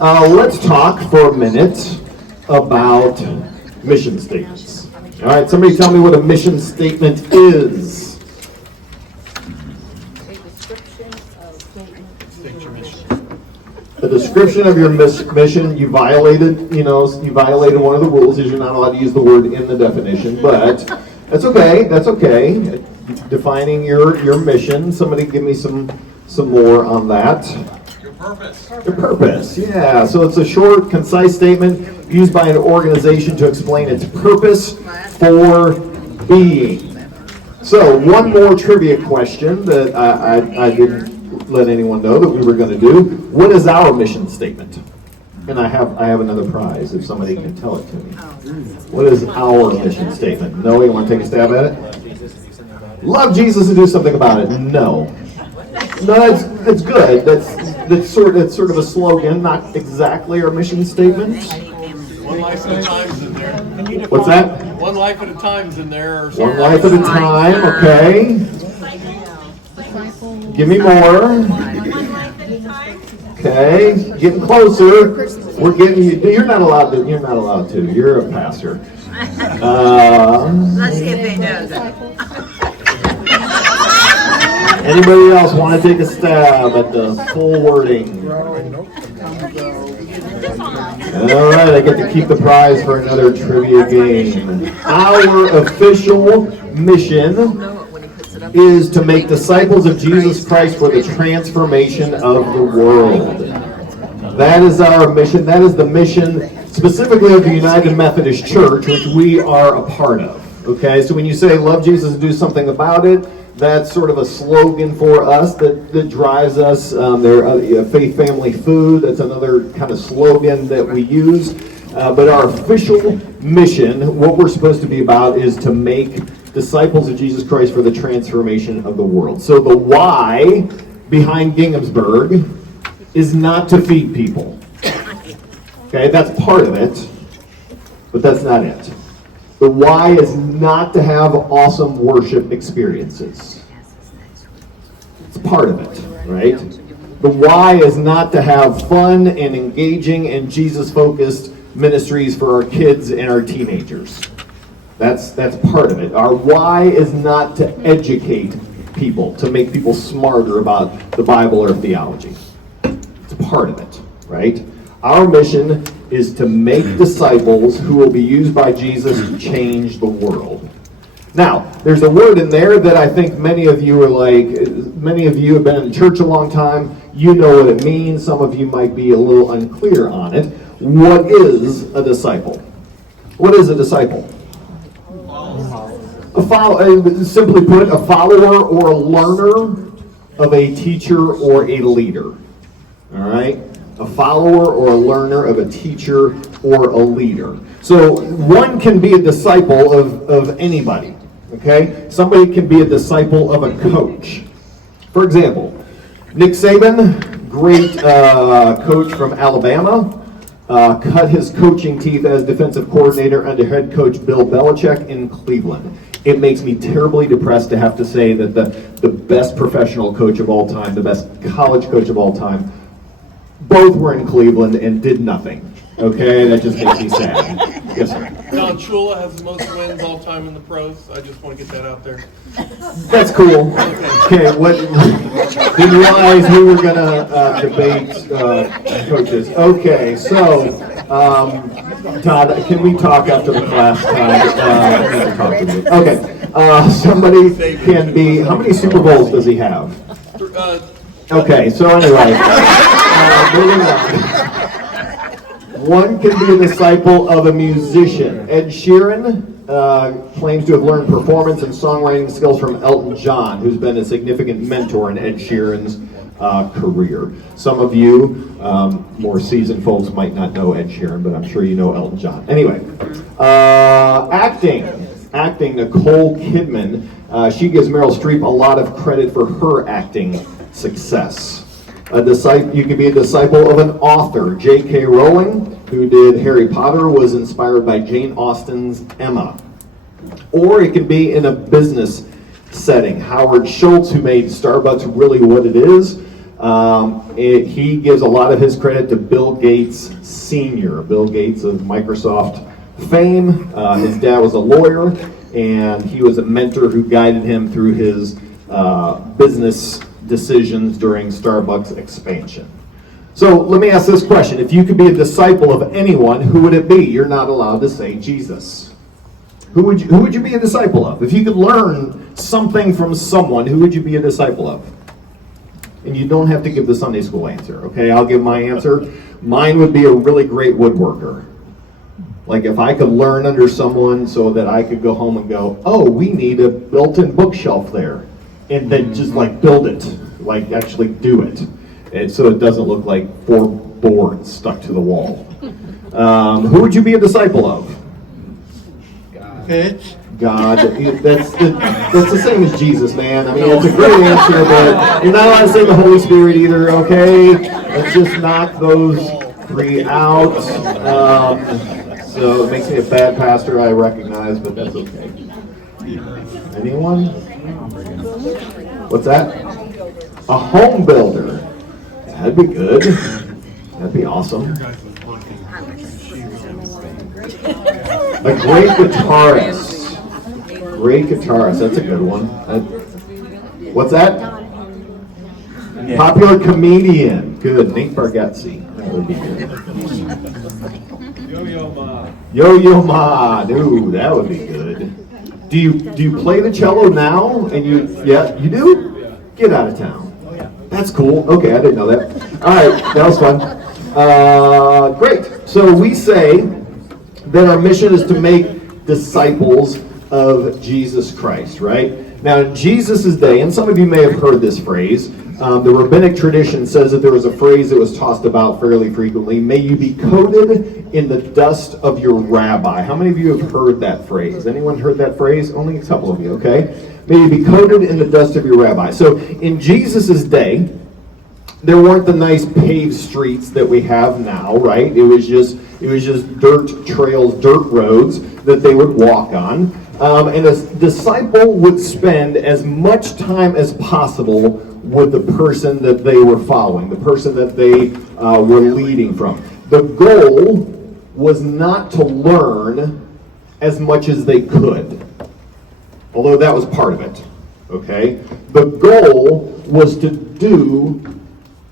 Let's talk for a minute about mission statements. All right, somebody tell me what a mission statement is. A description of your mission. You violated one of the rules, is you're not allowed to use the word in the definition, but that's okay. Defining your mission. Somebody give me some more on that. Your purpose, yeah. So it's a short, concise statement used by an organization to explain its purpose for being. So one more trivia question that I didn't let anyone know that we were going to do. What is our mission statement? And I have another prize if somebody can tell it to me. What is our mission statement? No, you want to take a stab at it? Love Jesus and do something about it. No, it's good. That's sort of a slogan, not exactly our mission statement. One life at a time's in there. What's that? One life at a time's in there. Or one life at a time. Okay. Give me more. Okay, getting closer. We're getting you. You're not allowed to. You're a pastor. Let's see if they know that. Anybody else want to take a stab at the full wording? All right, I get to keep the prize for another trivia game. Our official mission is to make disciples of Jesus Christ for the transformation of the world. That is our mission. That is the mission specifically of the United Methodist Church, which we are a part of. Okay, so when you say love Jesus and do something about it, that's sort of a slogan for us that drives us. Faith, family, food, that's another kind of slogan that we use. But our official mission, what we're supposed to be about, is to make disciples of Jesus Christ for the transformation of the world. So the why behind Ginghamsburg is not to feed people. Okay, that's part of it, but that's not it. The why is not to have awesome worship experiences. It's part of it, right? The why is not to have fun and engaging and Jesus-focused ministries for our kids and our teenagers. That's part of it. Our why is not to educate people, to make people smarter about the Bible or theology. It's part of it, right? Our mission is to make disciples who will be used by Jesus to change the world. Now, there's a word in there that I think many of you have been in church a long time. You know what it means. Some of you might be a little unclear on it. What is a disciple? What is a disciple? Simply put, a follower or a learner of a teacher or a leader. All right? A follower or a learner of a teacher or a leader. So one can be a disciple of anybody. Okay? Somebody can be a disciple of a coach. For example, Nick Saban, great coach from Alabama, cut his coaching teeth as defensive coordinator under head coach Bill Belichick in Cleveland. It makes me terribly depressed to have to say that the best professional coach of all time, the best college coach of all time, both were in Cleveland and did nothing. Okay, that just makes me sad. Yes, sir. Don Shula has the most wins all time in the pros. I just want to get that out there. That's cool. Okay, didn't realize we were going to debate coaches. Okay, so, Todd, can we talk after the class time? Okay, somebody can be, how many Super Bowls does he have? Okay, so anyway, moving on. One can be a disciple of a musician. Ed Sheeran claims to have learned performance and songwriting skills from Elton John, who's been a significant mentor in Ed Sheeran's career. Some of you, more seasoned folks, might not know Ed Sheeran, but I'm sure you know Elton John. Anyway, acting, Nicole Kidman. She gives Meryl Streep a lot of credit for her acting success. You can be a disciple of an author. J.K. Rowling, who did Harry Potter, was inspired by Jane Austen's Emma. Or it can be in a business setting. Howard Schultz, who made Starbucks really what it is, He gives a lot of his credit to Bill Gates Sr., Bill Gates of Microsoft fame. His dad was a lawyer, and he was a mentor who guided him through his business decisions during Starbucks expansion. So let me ask this question. If you could be a disciple of anyone, who would it be? You're not allowed to say Jesus. Who would you be a disciple of? If you could learn something from someone, who would you be a disciple of? And you don't have to give the Sunday school answer, okay? I'll give my answer. Mine would be a really great woodworker. Like if I could learn under someone so that I could go home and go, oh, we need a built-in bookshelf there. And then just like build it, like actually do it. And so it doesn't look like 4 boards stuck to the wall. Who would you be a disciple of? God. That's the same as Jesus, man. I mean, it's a great answer, but you're not allowed to say the Holy Spirit either, okay? Let's just knock those 3 out. So it makes me a bad pastor, I recognize, but that's okay. Anyone? What's that? A home builder. That'd be good. That'd be awesome. A great guitarist. Great guitarist. That's a good one. What's that? Popular comedian. Good. Nate Bargatze. That would be good. Yo-Yo Ma. Yo-Yo Ma. Ooh, that would be good. Do you play the cello now? And you do? Get out of town. That's cool. Okay, I didn't know that. All right, that was fun. Great. So we say that our mission is to make disciples of Jesus Christ, right? Now, in Jesus' day, and some of you may have heard this phrase, the rabbinic tradition says that there was a phrase that was tossed about fairly frequently, may you be coated in the dust of your rabbi. How many of you have heard that phrase? Anyone heard that phrase? Only a couple of you, okay? May you be coated in the dust of your rabbi. So in Jesus' day, there weren't the nice paved streets that we have now, right? It was just dirt trails, dirt roads that they would walk on. And a disciple would spend as much time as possible with the person that they were following, the person that they were leading from. The goal was not to learn as much as they could, although that was part of it, okay? The goal was to do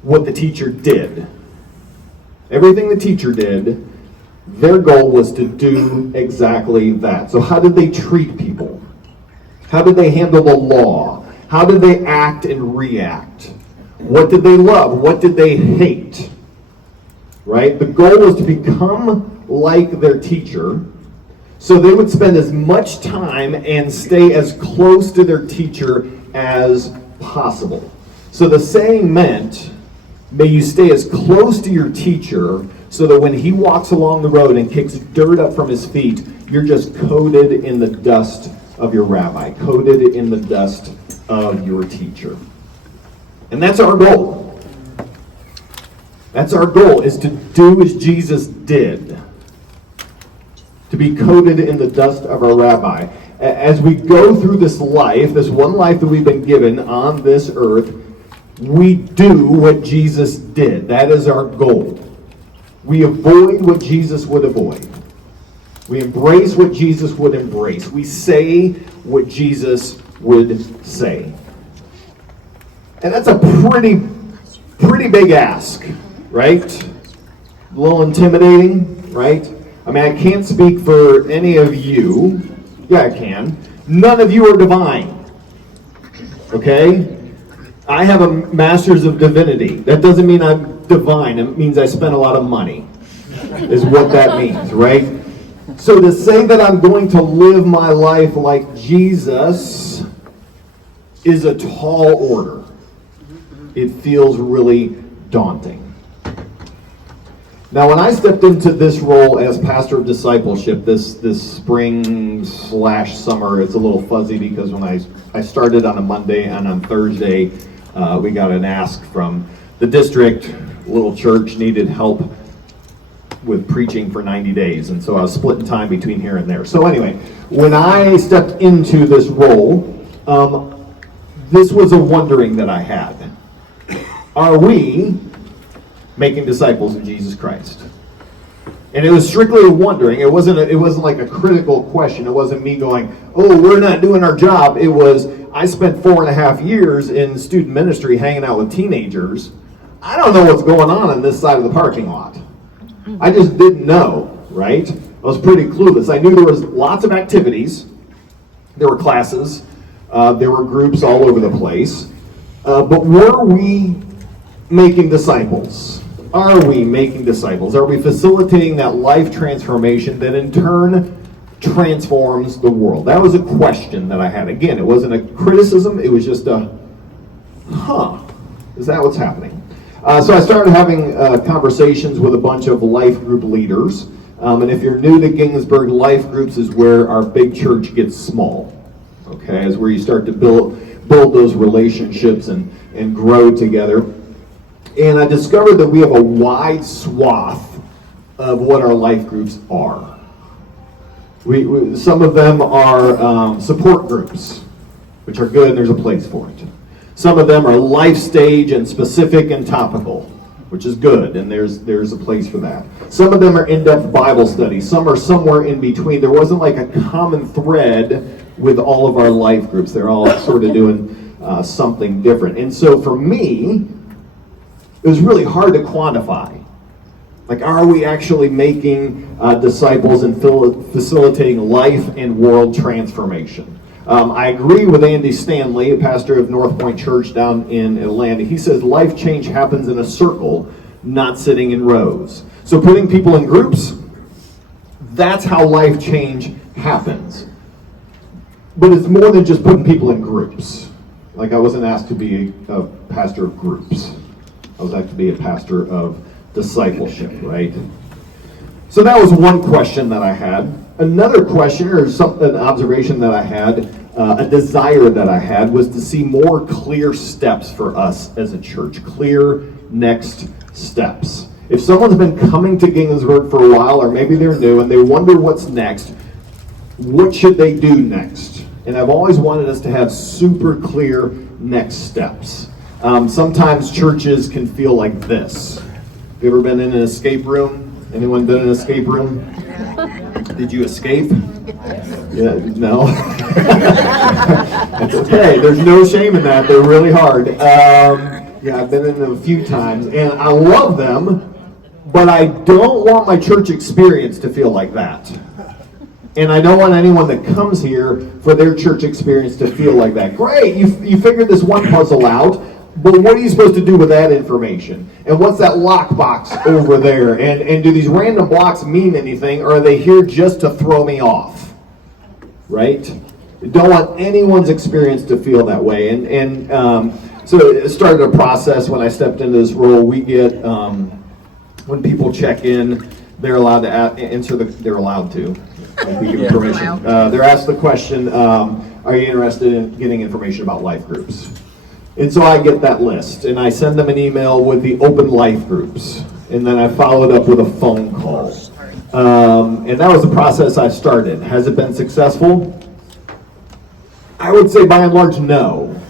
what the teacher did. Everything the teacher did, their goal was to do exactly that. So how did they treat people? How did they handle the law? How did they act and react? What did they love? What did they hate? Right? The goal was to become like their teacher, so they would spend as much time and stay as close to their teacher as possible. So the saying meant, may you stay as close to your teacher so that when he walks along the road and kicks dirt up from his feet, you're just coated in the dust of your rabbi, coated in the dust of your teacher. And that's our goal. That's our goal, is to do as Jesus did. To be coated in the dust of our rabbi. As we go through this life, this one life that we've been given on this earth, we do what Jesus did. That is our goal. We avoid what Jesus would avoid. We embrace what Jesus would embrace. We say what Jesus would say. And that's a pretty big ask, right? A little intimidating, right? I mean, I can't speak for any of you. Yeah, I can. None of you are divine. Okay? I have a master's of divinity. That doesn't mean I'm divine. It means I spent a lot of money, is what that means, right? So to say that I'm going to live my life like Jesus is a tall order. It feels really daunting. Now, when I stepped into this role as pastor of discipleship this spring/summer, it's a little fuzzy because when I started on a Monday and on Thursday, we got an ask from the district. Little church needed help with preaching for 90 days, and so I was splitting time between here and there. So anyway, when I stepped into this role, this was a wondering that I had. Are we making disciples of Jesus Christ? And it was strictly wondering. It wasn't like a critical question. It wasn't me going, oh, we're not doing our job. It was, I spent 4.5 years in student ministry hanging out with teenagers. I don't know what's going on this side of the parking lot. I just didn't know, right? I was pretty clueless. I knew there was lots of activities. There were classes. There were groups all over the place. But were we making disciples? Are we making disciples? Are we facilitating that life transformation that in turn transforms the world? That was a question that I had. Again, it wasn't a criticism. It was just a, is that what's happening? So I started having conversations with a bunch of life group leaders. And if you're new to Ginghamsburg, life groups is where our big church gets small. Okay, is where you start to build those relationships and grow together. And I discovered that we have a wide swath of what our life groups are. Some of them are support groups, which are good and there's a place for it. Some of them are life stage and specific and topical, which is good and there's a place for that. Some of them are in-depth Bible studies. Some are somewhere in between. There wasn't like a common thread with all of our life groups. They're all sort of doing something different. And so for me, it was really hard to quantify. Like, are we actually making disciples and facilitating life and world transformation? I agree with Andy Stanley, a pastor of North Point Church down in Atlanta. He says life change happens in a circle, not sitting in rows. So putting people in groups, that's how life change happens. But it's more than just putting people in groups. Like, I wasn't asked to be a pastor of groups. I was asked to be a pastor of discipleship, right? So that was one question that I had. Another question, or an observation that I had, a desire that I had, was to see more clear steps for us as a church. Clear next steps. If someone's been coming to Ginghamsburg for a while, or maybe they're new, and they wonder what's next, what should they do next? And I've always wanted us to have super clear next steps. Sometimes churches can feel like this. Have you ever been in an escape room? Anyone been in an escape room? Did you escape? Yeah, no. That's okay. There's no shame in that. They're really hard. Yeah, I've been in them a few times, and I love them, but I don't want my church experience to feel like that. And I don't want anyone that comes here for their church experience to feel like that. Great, you figured this one puzzle out, but what are you supposed to do with that information? And what's that lockbox over there? And do these random blocks mean anything, or are they here just to throw me off? Right? I don't want anyone's experience to feel that way. And so it started a process when I stepped into this role. We get, when people check in, they're allowed to answer they're allowed to. We give permission. They're asked the question, are you interested in getting information about life groups? And so I get that list, and I send them an email with the open life groups, and then I followed up with a phone call. And that was the process I started. Has it been successful? I would say by and large, no.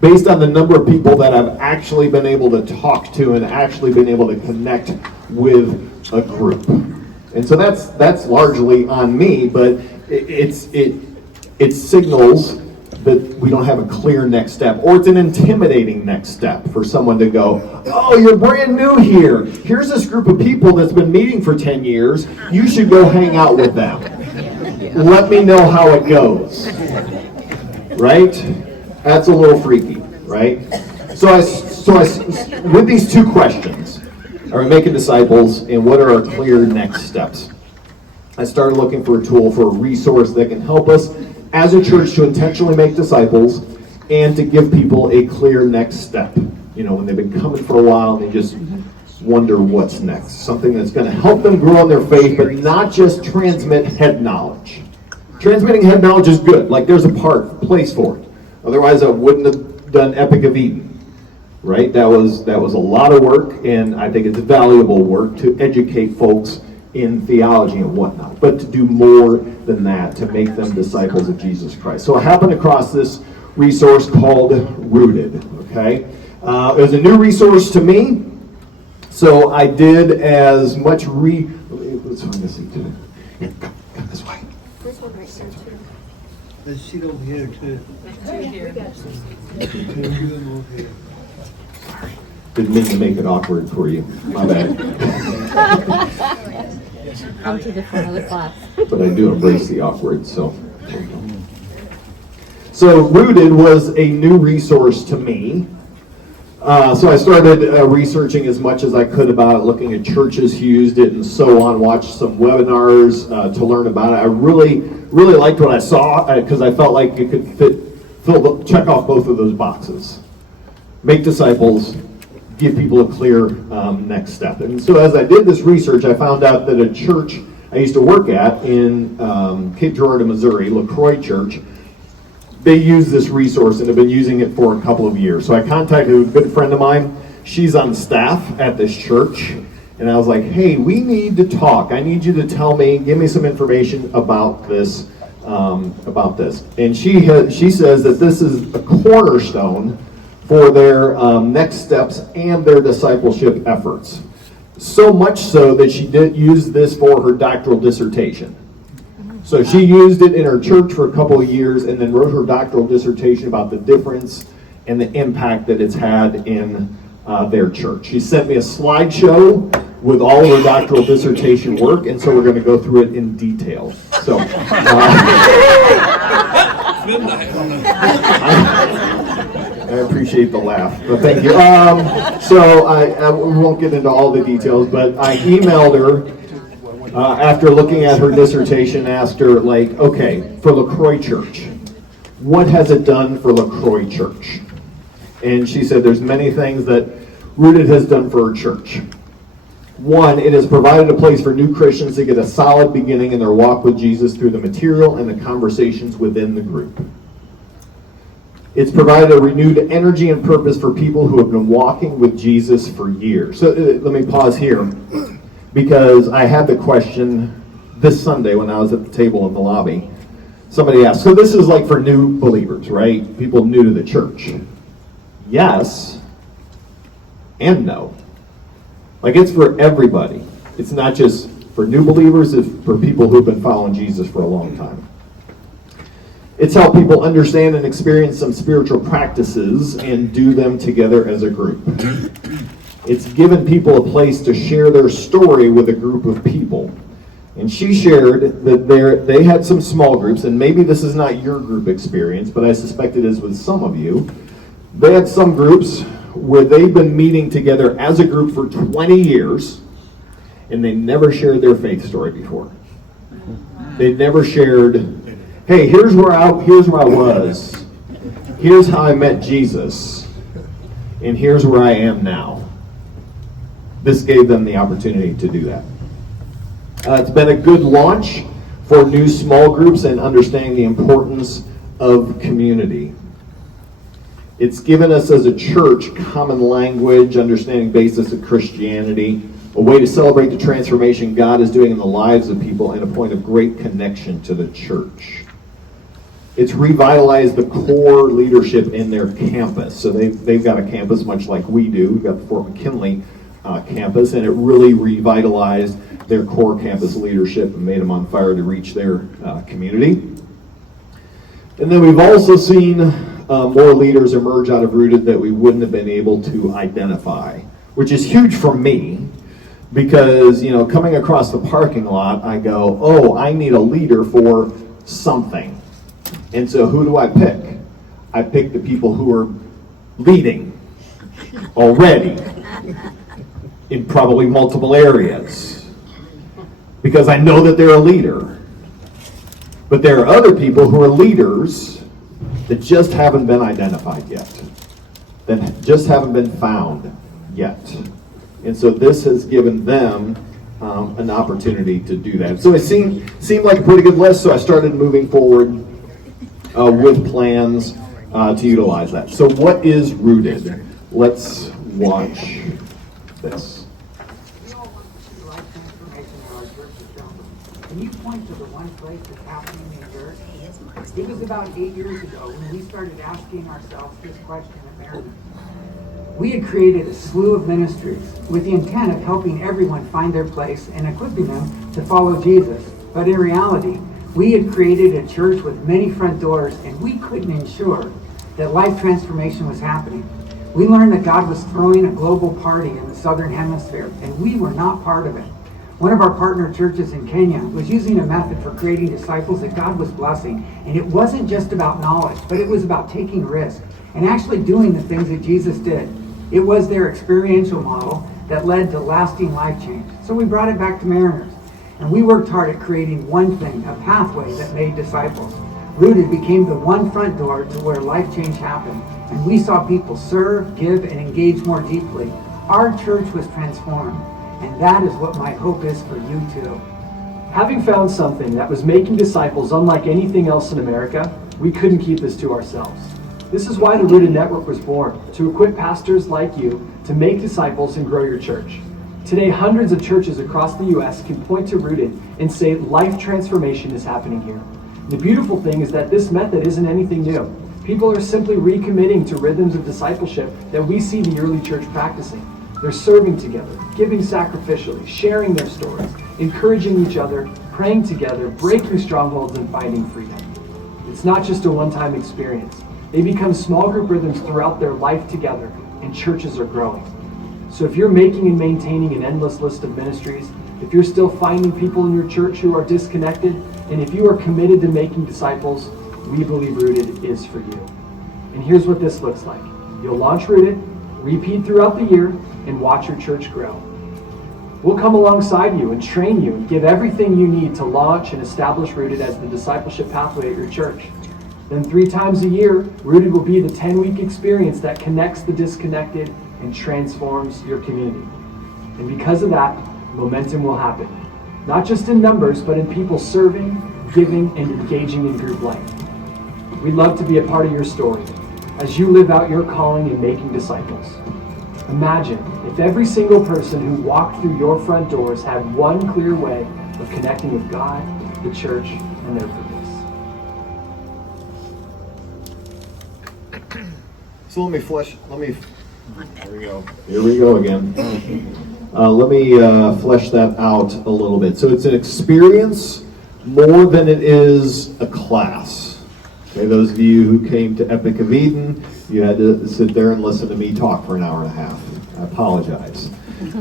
Based on the number of people that I've actually been able to talk to and actually been able to connect with a group. And so that's largely on me, but it signals that we don't have a clear next step, or it's an intimidating next step for someone to go, oh, you're brand new here. Here's this group of people that's been meeting for 10 years. You should go hang out with them. Let me know how it goes. Right? That's a little freaky, right? So I with these two questions, are we making disciples, and what are our clear next steps? I started looking for a tool, for a resource that can help us as a church to intentionally make disciples and to give people a clear next step. You know, when they've been coming for a while and they just wonder what's next. Something that's going to help them grow in their faith, but not just transmit head knowledge. Transmitting head knowledge is good. Like, there's a place for it. Otherwise, I wouldn't have done Epic of Eden. Right? That was a lot of work, and I think it's valuable work to educate folks in theology and whatnot, but to do more than that, to make them disciples of Jesus Christ. So I happened across this resource called Rooted, okay? It was a new resource to me, so I did as much let's find this thing too. Here, come this way. This one right here too. There's a seat over here too. Two here. Two of them over here. Didn't mean to make it awkward for you. My bad. Come to the front of the class. But I do embrace the awkward, so. So Rooted was a new resource to me. So I started researching as much as I could about it, looking at churches who used it and so on, watched some webinars to learn about it. I really liked what I saw because I felt like it could check off both of those boxes. Make disciples, give people a clear next step. And so as I did this research, I found out that a church I used to work at in Cape Girardeau, Missouri, LaCroix Church, they use this resource and have been using it for a couple of years. So I contacted a good friend of mine. She's on staff at this church. And I was like, hey, we need to talk. I need you to give me some information about this. And she says that this is a cornerstone for their next steps and their discipleship efforts. So much so that she did use this for her doctoral dissertation. So she used it in her church for a couple of years and then wrote her doctoral dissertation about the difference and the impact that it's had in their church. She sent me a slideshow with all of her doctoral dissertation work, and so we're going to go through it in detail. So I appreciate the laugh, but thank you. So we won't get into all the details, but I emailed her after looking at her dissertation, asked her, like, okay, for LaCroix Church, what has it done for LaCroix Church? And she said there's many things that Rooted has done for her church. One, it has provided a place for new Christians to get a solid beginning in their walk with Jesus through the material and the conversations within the group. It's provided a renewed energy and purpose for people who have been walking with Jesus for years. So let me pause here, because I had the question this Sunday when I was at the table in the lobby. Somebody asked, so this is like for new believers, right? People new to the church. Yes and no. Like, it's for everybody. It's not just for new believers, it's for people who've been following Jesus for a long time. It's helped people understand and experience some spiritual practices and do them together as a group. It's given people a place to share their story with a group of people. And she shared that they had some small groups, and maybe this is not your group experience, but I suspect it is with some of you. They had some groups where they've been meeting together as a group for 20 years, and they never shared their faith story before. They never shared, hey, here's where I was. Here's how I met Jesus. And here's where I am now. This gave them the opportunity to do that. It's been a good launch for new small groups and understanding the importance of community. It's given us as a church common language, understanding basis of Christianity, a way to celebrate the transformation God is doing in the lives of people, and a point of great connection to the church. It's revitalized the core leadership in their campus. So they've got a campus much like we do. We've got the Fort McKinley campus, and it really revitalized their core campus leadership and made them on fire to reach their community. And then we've also seen more leaders emerge out of Rooted that we wouldn't have been able to identify, which is huge for me, because, coming across the parking lot, I go, oh, I need a leader for something. And so who do I pick? I pick the people who are leading already in probably multiple areas, because I know that they're a leader. But there are other people who are leaders that just haven't been identified yet, that just haven't been found yet. And so this has given them an opportunity to do that. So it seemed like a pretty good list, so I started moving forward with plans to utilize that. So what is Rooted? Let's watch this. Can you point to the one place that's happening in church? It was about 8 years ago when we started asking ourselves this question at Meredith. We had created a slew of ministries with the intent of helping everyone find their place and equipping them to follow Jesus. But in reality, we had created a church with many front doors, and we couldn't ensure that life transformation was happening. We learned that God was throwing a global party in the Southern Hemisphere, and we were not part of it. One of our partner churches in Kenya was using a method for creating disciples that God was blessing. And it wasn't just about knowledge, but it was about taking risk and actually doing the things that Jesus did. It was their experiential model that led to lasting life change. So we brought it back to Mariners. And we worked hard at creating one thing, a pathway that made disciples. Rooted became the one front door to where life change happened. And we saw people serve, give, and engage more deeply. Our church was transformed. And that is what my hope is for you too. Having found something that was making disciples unlike anything else in America, we couldn't keep this to ourselves. This is why the Rooted Network was born, to equip pastors like you to make disciples and grow your church. Today, hundreds of churches across the U.S. can point to Rooted and say life transformation is happening here. The beautiful thing is that this method isn't anything new. People are simply recommitting to rhythms of discipleship that we see the early church practicing. They're serving together, giving sacrificially, sharing their stories, encouraging each other, praying together, breaking strongholds, and finding freedom. It's not just a one-time experience. They become small group rhythms throughout their life together, and churches are growing. So if you're making and maintaining an endless list of ministries, if you're still finding people in your church who are disconnected, and if you are committed to making disciples, we believe Rooted is for you. And here's what this looks like. You'll launch Rooted, repeat throughout the year, and watch your church grow. We'll come alongside you and train you and give everything you need to launch and establish Rooted as the discipleship pathway at your church. Then 3 times a year, Rooted will be the 10-week experience that connects the disconnected and transforms your community. And because of that, momentum will happen. Not just in numbers, but in people serving, giving, and engaging in group life. We'd love to be a part of your story as you live out your calling in making disciples. Imagine if every single person who walked through your front doors had one clear way of connecting with God, the church, and their purpose. So here we go again. Let me flesh that out a little bit. So it's an experience more than it is a class. Okay, those of you who came to Epic of Eden, you had to sit there and listen to me talk for an hour and a half. I apologize.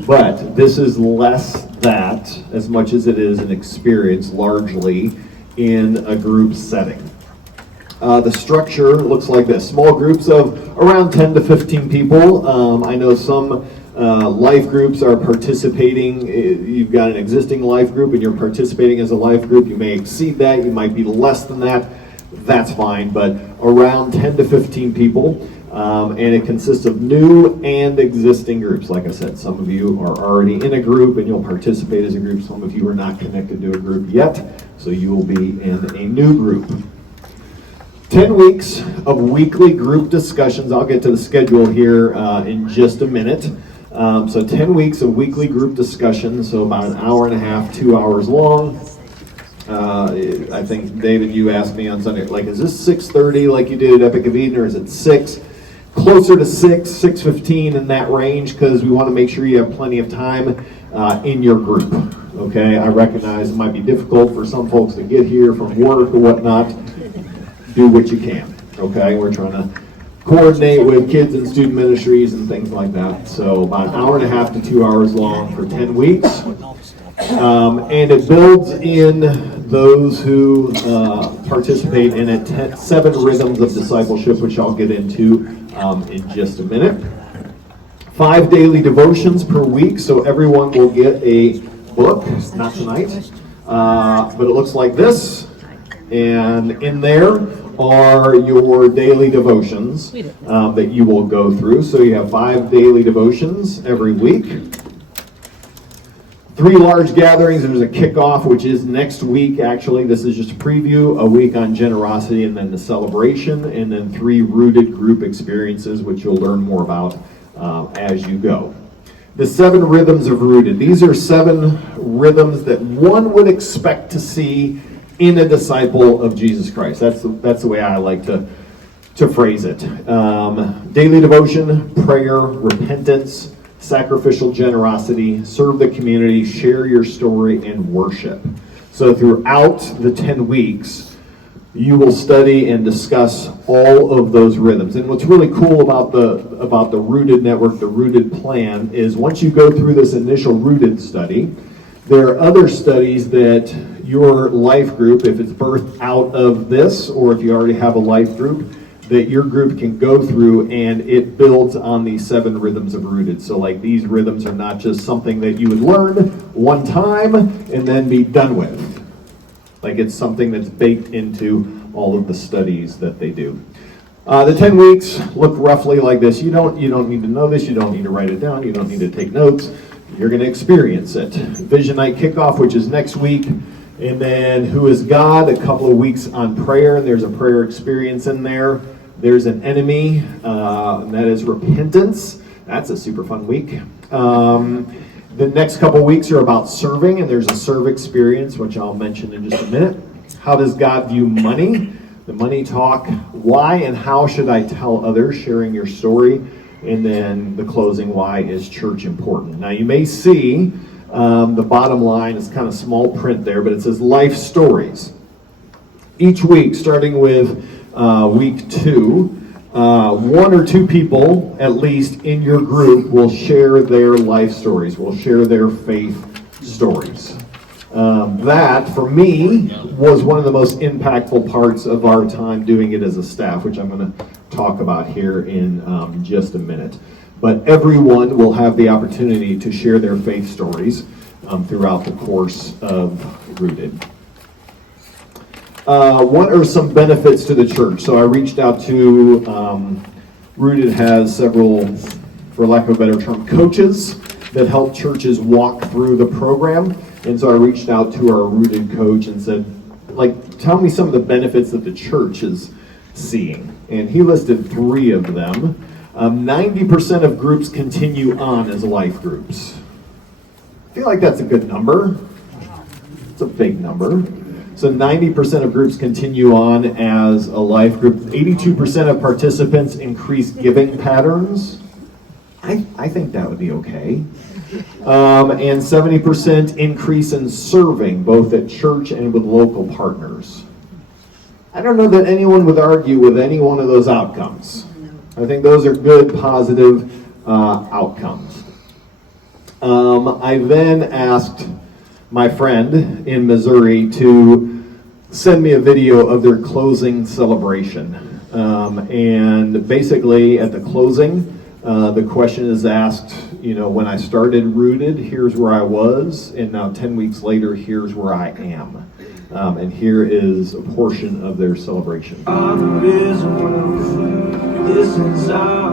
But this is less that as much as it is an experience largely in a group setting. The structure looks like this. Small groups of around 10 to 15 people. I know some life groups are participating. You've got an existing life group and you're participating as a life group. You may exceed that. You might be less than that. That's fine. But around 10 to 15 people. And it consists of new and existing groups. Like I said, some of you are already in a group and you'll participate as a group. Some of you are not connected to a group yet. So you will be in a new group. 10 weeks of weekly group discussions. I'll get to the schedule here in just a minute. So 10 weeks of weekly group discussions, so about an hour and a half, 2 hours long. I think, David, you asked me on Sunday, like, is this 6:30 like you did at Epic of Eden, or is it 6? Closer to 6:15 in that range, because we want to make sure you have plenty of time in your group. Okay, I recognize it might be difficult for some folks to get here from work or whatnot. Do what you can, okay? We're trying to coordinate with kids and student ministries and things like that. So about an hour and a half to 2 hours long for 10 weeks. And it builds in those who participate in it, 7 rhythms of discipleship, which I'll get into in just a minute. 5 daily devotions per week, so everyone will get a book, not tonight, but it looks like this. And in there are your daily devotions that you will go through. So you have 5 daily devotions every week. 3 large gatherings. There's a kickoff, which is next week, actually. This is just a preview. A week on generosity, and then the celebration. And then 3 rooted group experiences, which you'll learn more about as you go. The 7 rhythms of rooted. These are 7 rhythms that one would expect to see in a disciple of Jesus Christ. That's the way I like to to phrase it. Daily devotion, prayer, repentance, sacrificial generosity, serve the community, share your story, and worship. So throughout the 10 weeks, you will study and discuss all of those rhythms. And what's really cool about the Rooted Network, the Rooted Plan, is once you go through this initial Rooted study, there are other studies that your life group, if it's birthed out of this, or if you already have a life group, that your group can go through, and it builds on these 7 rhythms of Rooted. So like these rhythms are not just something that you would learn one time and then be done with. Like it's something that's baked into all of the studies that they do. The 10 weeks look roughly like this. You don't need to know this. You don't need to write it down. You don't need to take notes. You're going to experience it. Vision Night Kickoff, which is next week. And then Who is God? A couple of weeks on prayer. And there's a prayer experience in there. There's an enemy, and that is repentance. That's a super fun week. The next couple weeks are about serving, and there's a serve experience, which I'll mention in just a minute. How does God view money? The money talk. Why and how should I tell others? Sharing your story. And then the closing, why is church important? Now you may see the bottom line is kind of small print there, but it says life stories. Each week, starting with week 2, 1 or 2 people, at least in your group, will share their life stories, will share their faith stories. That, for me, was one of the most impactful parts of our time doing it as a staff, which I'm going to talk about here in just a minute. But everyone will have the opportunity to share their faith stories throughout the course of Rooted. What are some benefits to the church? So I reached out to, Rooted has several, for lack of a better term, coaches that help churches walk through the program. And so I reached out to our Rooted coach and said, tell me some of the benefits that the church is seeing. And he listed 3 of them. 90% of groups continue on as life groups. I feel like that's a good number. It's a big number. So 90% of groups continue on as a life group. 82% of participants increase giving patterns. I think that would be okay. And 70% increase in serving, both at church and with local partners. I don't know that anyone would argue with any one of those outcomes. I think those are good, positive outcomes. I then asked my friend in Missouri to send me a video of their closing celebration. And basically at the closing, the question is asked, when I started Rooted, here's where I was, and now 10 weeks later, here's where I am. And here is a portion of their celebration. Father is one, this is our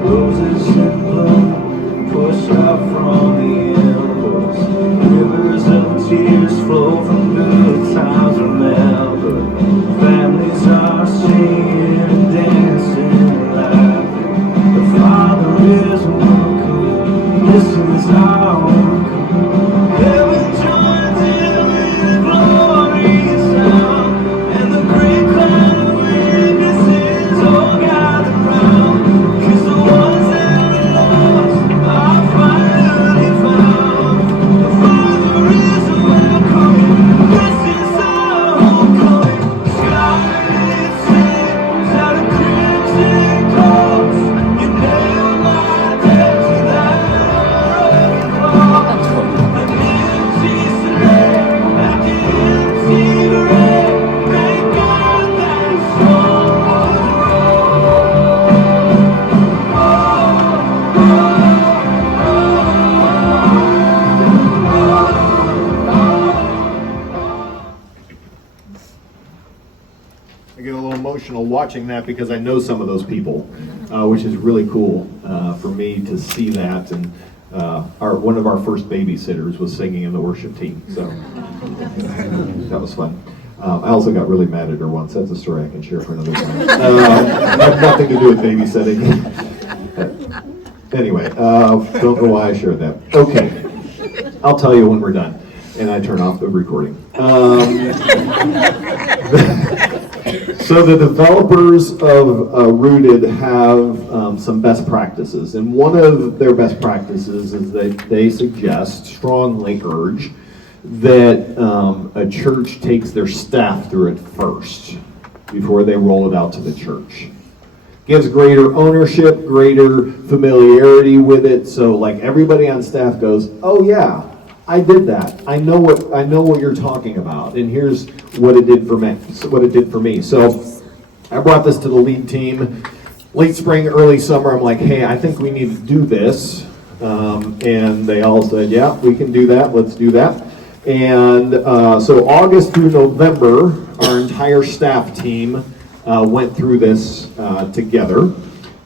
roses in bloom, pushed up from the embers, rivers of tears flow from good times remembered, families are singing and dancing and laughing, the Father is one, this is our heaven joins in with the glorious sound, and the great cloud of witnesses all gather round, 'cause the ones that are lost are finally found. The Father is welcoming, this is our homecoming. Sky sings out of crimson coats, you nailed my death to that rugged cross. An empty slate at the empty grave, thank God that song was I get a little emotional watching that because I know some of those people, which is really cool for me to see that. And one of our first babysitters was singing in the worship team, so that was fun. I also got really mad at her once. That's a story I can share for another time. Had nothing to do with babysitting. Anyway, don't know why I shared that. Okay, I'll tell you when we're done, and I turn off the recording. So the developers of Rooted have some best practices, and one of their best practices is that they suggest, strongly urge, that a church takes their staff through it first before they roll it out to the church. Gives greater ownership, greater familiarity with it, so like everybody on staff goes, oh yeah, I did that. I know what you're talking about, and here's what it did for me. So I brought this to the lead team late spring, early summer. I'm like, hey, I think we need to do this, and they all said, yeah, we can do that. Let's do that. And so August through November, our entire staff team went through this together,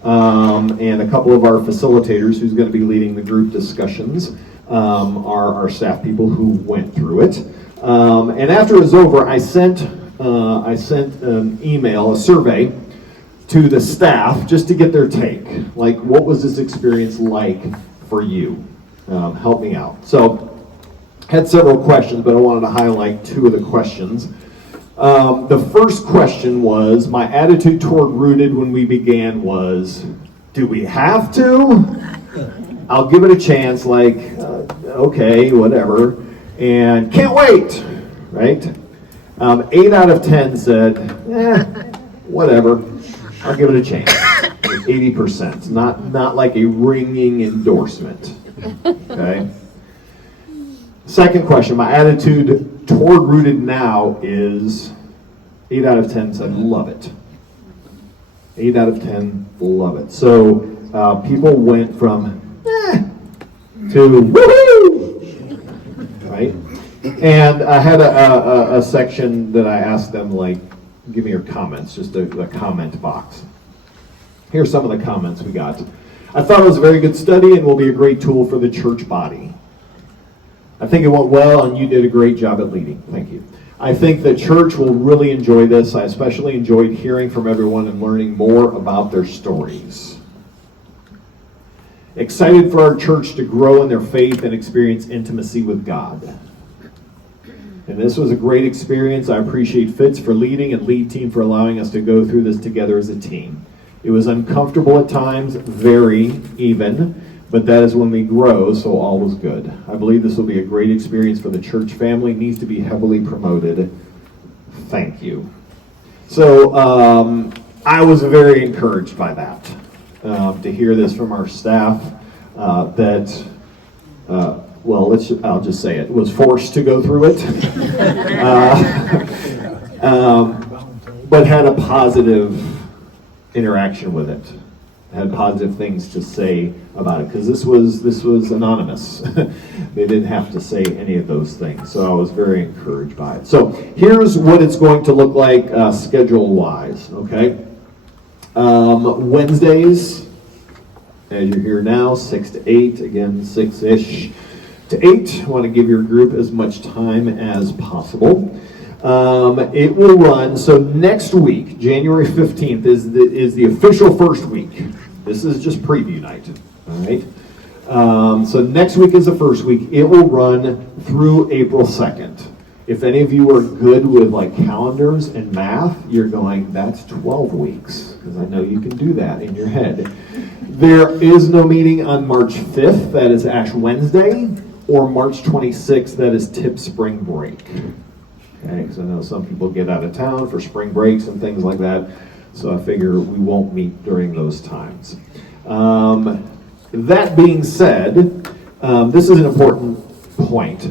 and a couple of our facilitators, who's going to be leading the group discussions, are our staff people who went through it. And after it was over, I sent an email, a survey, to the staff just to get their take. Like, what was this experience like for you? Help me out. So, had several questions, but I wanted to highlight two of the questions. The first question was, my attitude toward Rooted when we began was, do we have to? I'll give it a chance, like, okay, whatever, and can't wait, right? 8 out of 10 said, whatever, I'll give it a chance. 80%, not like a ringing endorsement, okay? Second question, my attitude toward Rooted now is 8 out of 10 said love it. 8 out of 10 love it. So people went from to woohoo, right? And I had a section that I asked them, like, give me your comments, just a comment box. Here's some of the comments we got. I thought it was a very good study and will be a great tool for the church body. I think it went well, and you did a great job at leading. Thank you. I think the church will really enjoy this. I especially enjoyed hearing from everyone and learning more about their stories. Excited for our church to grow in their faith and experience intimacy with God. And this was a great experience. I appreciate Fitz for leading and lead team for allowing us to go through this together as a team. It was uncomfortable at times, very even. But that is when we grow, so all was good. I believe this will be a great experience for the church family. It needs to be heavily promoted. Thank you. So I was very encouraged by that, to hear this from our staff, that, I'll just say it, was forced to go through it, but had a positive interaction with it. Had positive things to say about it, because this was anonymous. They didn't have to say any of those things, so I was very encouraged by it. So here's what it's going to look like schedule-wise, okay? Wednesdays, as you're here now, 6 to 8, again 6-ish to 8. I want to give your group as much time as possible. It will run, so next week, January 15th, is the official first week. This is just preview night, all right? So next week is the first week. It will run through April 2nd. If any of you are good with like calendars and math, you're going, that's 12 weeks, because I know you can do that in your head. There is no meeting on March 5th, that is Ash Wednesday, or March 26th, that is Tip Spring Break. Okay, because I know some people get out of town for spring breaks and things like that, so I figure we won't meet during those times. That being said, this is an important point.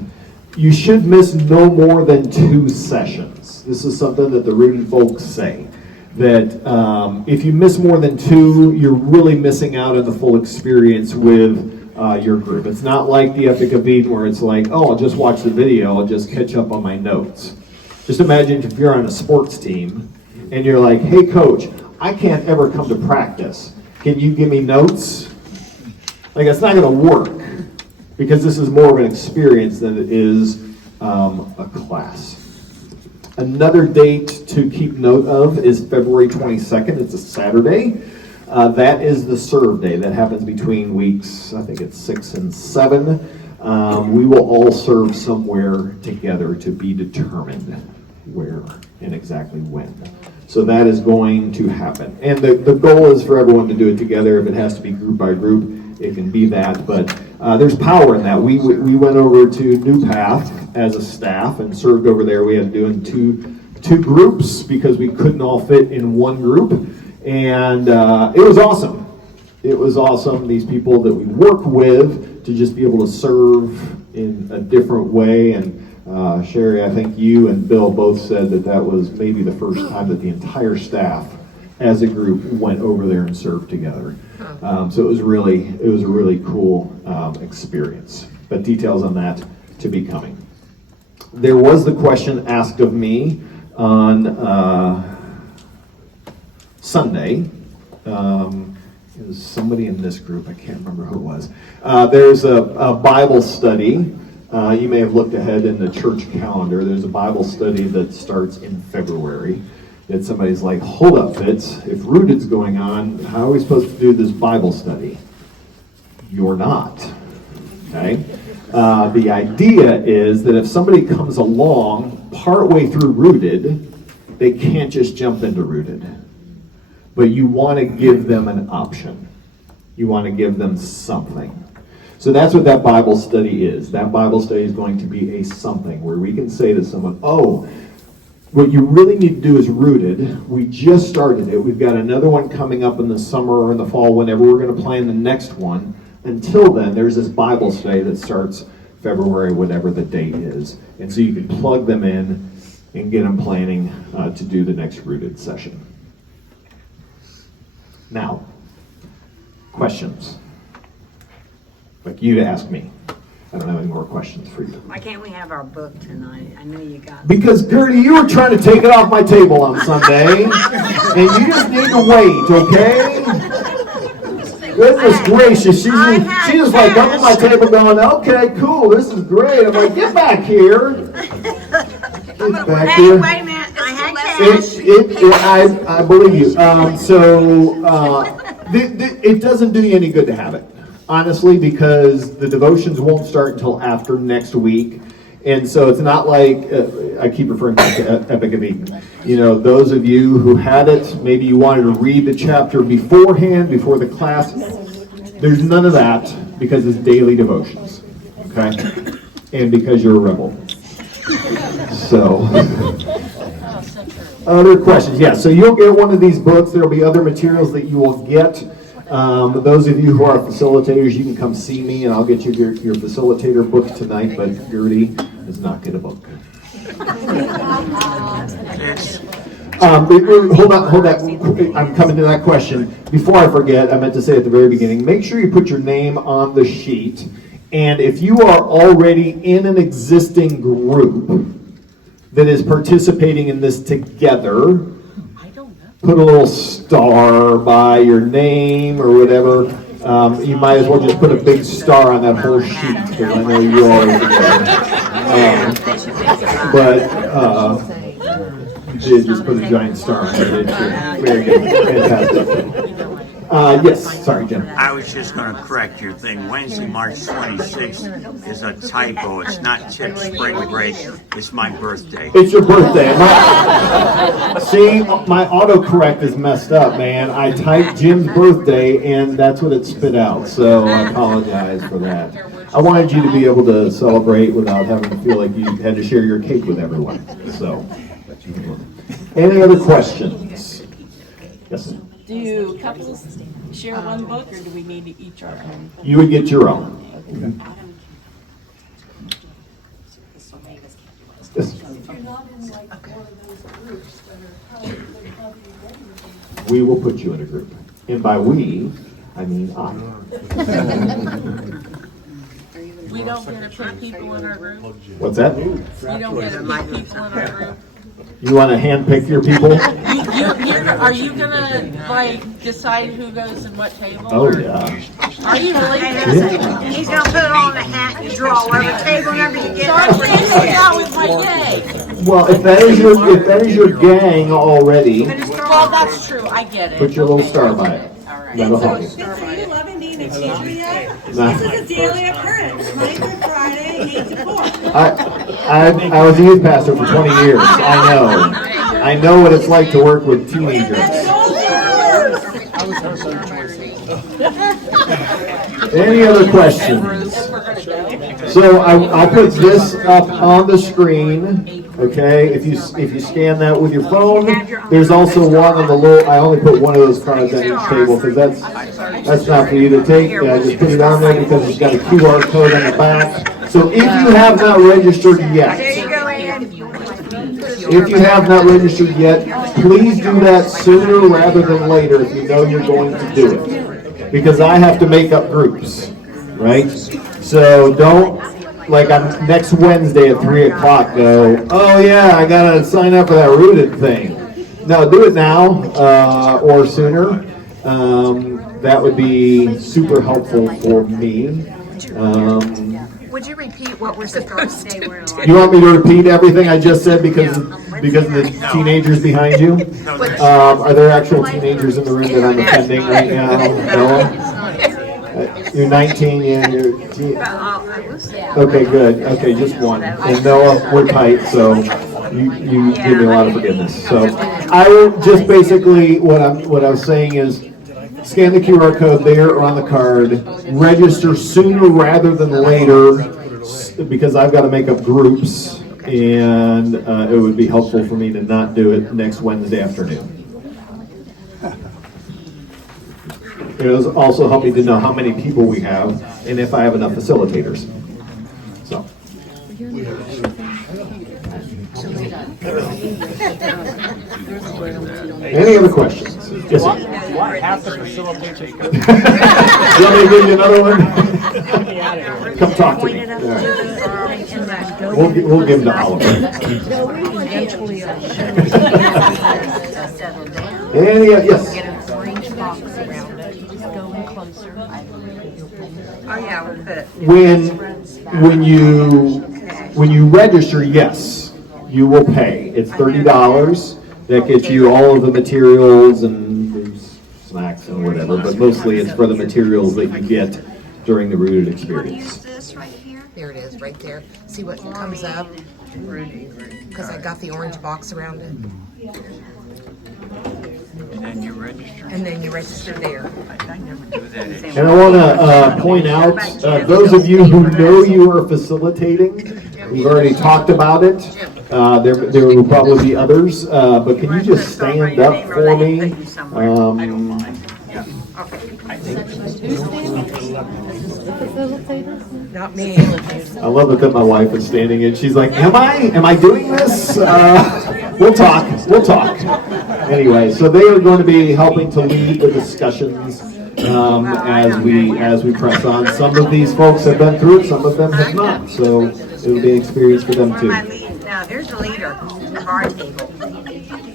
You should miss no more than 2 sessions. This is something that the Rooted folks say, that if you miss more than 2, you're really missing out on the full experience with your group. It's not like the Epic of Eden where it's like, oh, I'll just watch the video, I'll just catch up on my notes. Just imagine if you're on a sports team and you're like, hey coach, I can't ever come to practice. Can you give me notes? Like, it's not going to work, because this is more of an experience than it is a class. Another date to keep note of is February 22nd. It's a Saturday. That is the serve day. That happens between weeks, I think it's 6 and 7. We will all serve somewhere together, to be determined where and exactly when. So that is going to happen. And the goal is for everyone to do it together. If it has to be group by group, it can be that. But there's power in that. We went over to New Path as a staff and served over there. We had to do in two groups because we couldn't all fit in one group. And it was awesome. It was awesome. These people that we work with to just be able to serve in a different way. And Sherry, I think you and Bill both said that was maybe the first time that the entire staff as a group went over there and served together. So it was a really cool experience. But details on that to be coming. There was the question asked of me on Sunday. It was somebody in this group, I can't remember who it was. There's a Bible study. You may have looked ahead in the church calendar. There's a Bible study that starts in February. That somebody's like, hold up, Fitz, if Rooted's going on, how are we supposed to do this Bible study? You're not. Okay? The idea is that if somebody comes along partway through Rooted, they can't just jump into Rooted. But you want to give them an option. You want to give them something. So that's what that Bible study is. That Bible study is going to be a something where we can say to someone, oh, what you really need to do is Rooted. We just started it. We've got another one coming up in the summer or in the fall, whenever we're going to plan the next one. Until then, there's this Bible study that starts February, whatever the date is. And so you can plug them in and get them planning to do the next Rooted session. Now, questions? Like you to ask me. I don't have any more questions for you. Why can't we have our book tonight? I know you got it. Because, Gertie, you were trying to take it off my table on Sunday, and you just need to wait, okay? Goodness gracious, she's just like up on my table going, okay, cool, this is great. I'm like, get back here. Get back Hey, here. wait a minute. I had cash. I believe you. It doesn't do you any good to have it, honestly, because the devotions won't start until after next week. And so it's not like, I keep referring to Epic of Eden. You know, those of you who had it, maybe you wanted to read the chapter beforehand, before the class. There's none of that because it's daily devotions, okay? And because you're a rebel. So, other questions? Yeah, so you'll get one of these books. There'll be other materials that you will get. Those of you who are facilitators, you can come see me and I'll get you your facilitator book tonight, but Gertie does not get a book. Hold that. I'm coming to that question. Before I forget, I meant to say at the very beginning, make sure you put your name on the sheet. And if you are already in an existing group that is participating in this together, put a little star by your name or whatever. You might as well just put a big star on that whole sheet, because I know you all you did just put a giant star on it, didn't you? Very good. Fantastic. Yes, sorry, Jim. I was just going to correct your thing. Wednesday, March 26th is a typo. It's not Chip's spring break. It's my birthday. It's your birthday. See, my autocorrect is messed up, man. I typed Jim's birthday, and that's what it spit out. So I apologize for that. I wanted you to be able to celebrate without having to feel like you had to share your cake with everyone. So, any other questions? Yes. Do couples share one book, or do we need to each our own? You would get your own. Okay. Yes. If you're not in like one of those groups, how do you We will put you in a group. And by we, I mean I. We don't get to pick people in our group? What's that? We don't get to pick people in our group? You want to handpick your people? Are you gonna like decide who goes in what table? Oh yeah. Are you really? Yeah. He's gonna put it on the hat and draw whatever table number you get. So I'm saying out with my yay. Well, if that is your gang already, Well, that's true. I get it. put your little star by it. That'll help you. So you loving being a teacher yet? Nah. This is a daily occurrence, Monday through Friday, 8 to 4. I was a youth pastor for 20 years. I know. I know what it's like to work with teenagers. Any other questions? So I'll put this up on the screen. Okay, if you scan that with your phone, there's also one on the low. I only put one of those cards on each table because that's not for you to take. I just put it on there because it's got a QR code on the back. So if you have not registered yet, please do that sooner rather than later if you know you're going to do it. Because I have to make up groups, right? So don't, like on next Wednesday at 3 o'clock, go, oh yeah, I gotta sign up for that rooted thing. No, do it now or sooner. That would be super helpful for me. Would you repeat what was the first day we're on? You want me to repeat everything I just said because of the teenagers behind you? Are there actual teenagers in the room that I'm offending right now? Noah? You're 19, yeah, you're... Okay, good. Okay, just one. And Noah, we're tight, so you give me a lot of forgiveness. So I will just basically, what I was saying is, scan the QR code there or on the card. Register sooner rather than later because I've got to make up groups, and it would be helpful for me to not do it next Wednesday afternoon. It will also help me to know how many people we have and if I have enough facilitators. So. Any other questions? Yes, sir. What half the facilitator? You want me to give you another one? Come talk to me. All right. We'll give them to Oliver. Any, yes. Oh yeah, we'll put it. When you register, yes, you will pay. It's $30. That gets you all of the materials and there's snacks and whatever, but mostly it's for the materials that you get during the rooted experience. This right here? There it is, right there. See what comes up? Because I got the orange box around it. And then you register there. And I want to point out, those of you who know you are facilitating, we've already talked about it. There will probably be others, but can you just stand up for me? Not me. I love it that my wife is standing in. She's like, am I doing this? We'll talk. Anyway, so they are going to be helping to lead the discussions as we press on. Some of these folks have been through it, some of them have not. So it'll be an experience for them too. Now, there's the leader of our table.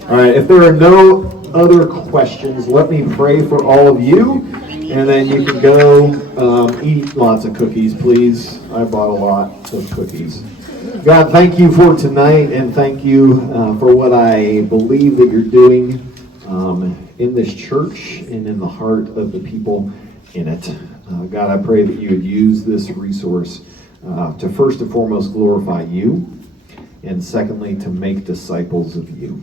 All right, if there are no other questions, let me pray for all of you, and then you can go eat lots of cookies, please. I bought a lot of cookies. God, thank you for tonight, and thank you for what I believe that you're doing in this church and in the heart of the people in it. God, I pray that you would use this resource to first and foremost glorify you, and secondly, to make disciples of you.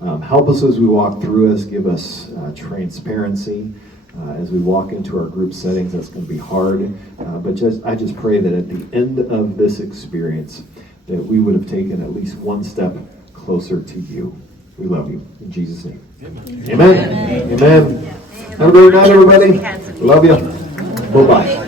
Help us as we walk through this, give us transparency as we walk into our group settings. That's going to be hard, but I just pray that at the end of this experience, that we would have taken at least one step closer to you. We love you. In Jesus' name. Amen. Amen. Have a great night, everybody. Love you. Bye-bye.